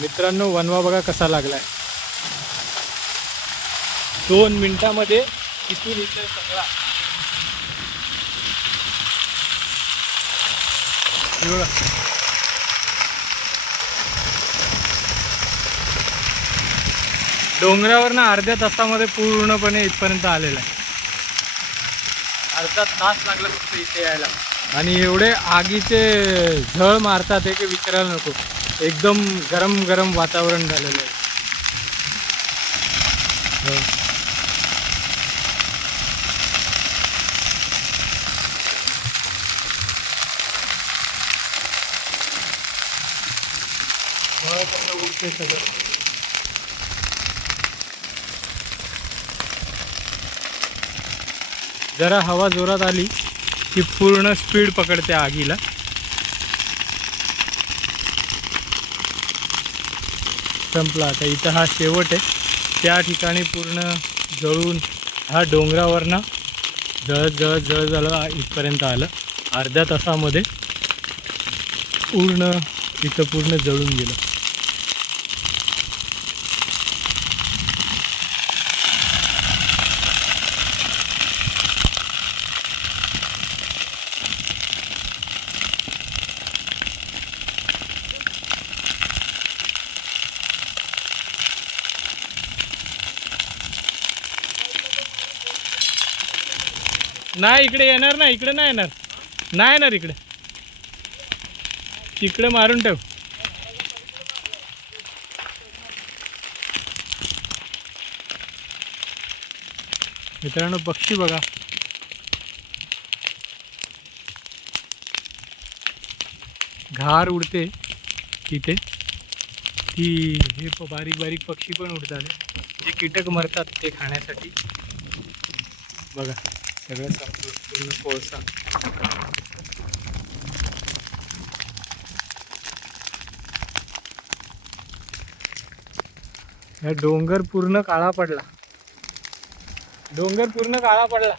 मित्रांनो वनवा बघा कसा लागला आहे दोन मिनिटामध्ये किती लिटर सगळा. डोंगरावर ना डोंगरावरनं अर्ध्या तासामध्ये पूर्णपणे इथपर्यंत आलेला आहे. अर्धा तास लागला फक्त इथे यायला. आणि एवढे आगीचे झळ मारतात हे की विचारायला नको. एकदम गरम गरम वातावरण झालेलं आहे. सगळं जरा हवा जोरात आली की पूर्ण स्पीड पकडते आगीला. संपला. आता इथं हा शेवट आहे. त्या ठिकाणी पूर्ण जळून हा डोंगरावरनं जळत जळत जळत झालं इथपर्यंत आलं. अर्ध्या तासामध्ये पूर्ण इथं पूर्ण जळून गेलं. नाही इकडे येणार ना इकडे नाही येणार. नाही येणार इकडे. इकडे मारून ठेव. मित्रांनो पक्षी बघा. घार उडते तिथे ती हे बारीक बारीक पक्षी पण उडतात. जे कीटक मरतात ते खाण्यासाठी. बघा. सगळं संपलं. पूर्ण कोळसा. हा डोंगर पूर्ण काळा पडला. डोंगर पूर्ण काळा पडला.